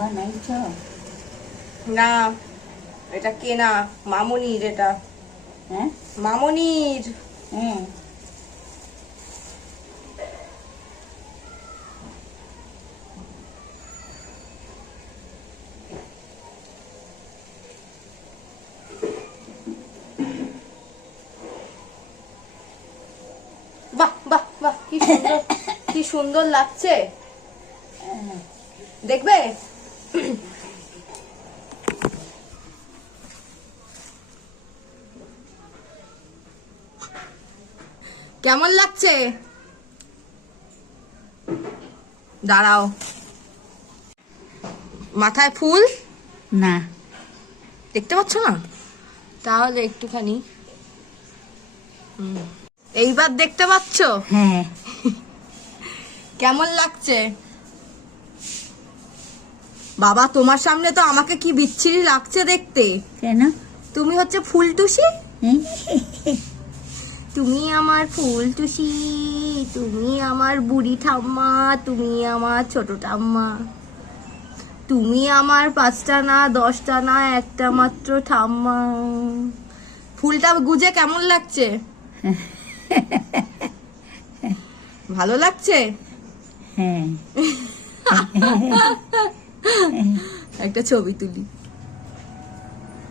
বানাইছো? না, এটা কেনা, মামুনির এটা। হ্যাঁ মামুনির। হ্যাঁ। বাহ বাহ বাহ, কি সুন্দর, কি সুন্দর লাগছে। দেখবে? কেমন লাগছে? দাঁড়াও, মাথায় ফুল না, দেখতে পাচ্ছ না? তাহলে একটুখানি, এইবার দেখতে পাচ্ছ? হ্যাঁ। কেমন লাগছে? বাবা, তোমার সামনে তো আমাকে কি বিচ্ছিরি লাগছে দেখতে। কেন? তুমি হচ্ছে ফুলটুসি, তুমি আমার ফুলটুসি, তুমি আমার বুড়ি ঠাম্মা, তুমি আমার ছোট ঠাম্মা, তুমি আমার 5টা না 10টা না একটা মাত্র ঠাম্মা। ফুলটা গুজে কেমন লাগছে? ভালো লাগছে? হ্যাঁ। একটা ছবি তুলি।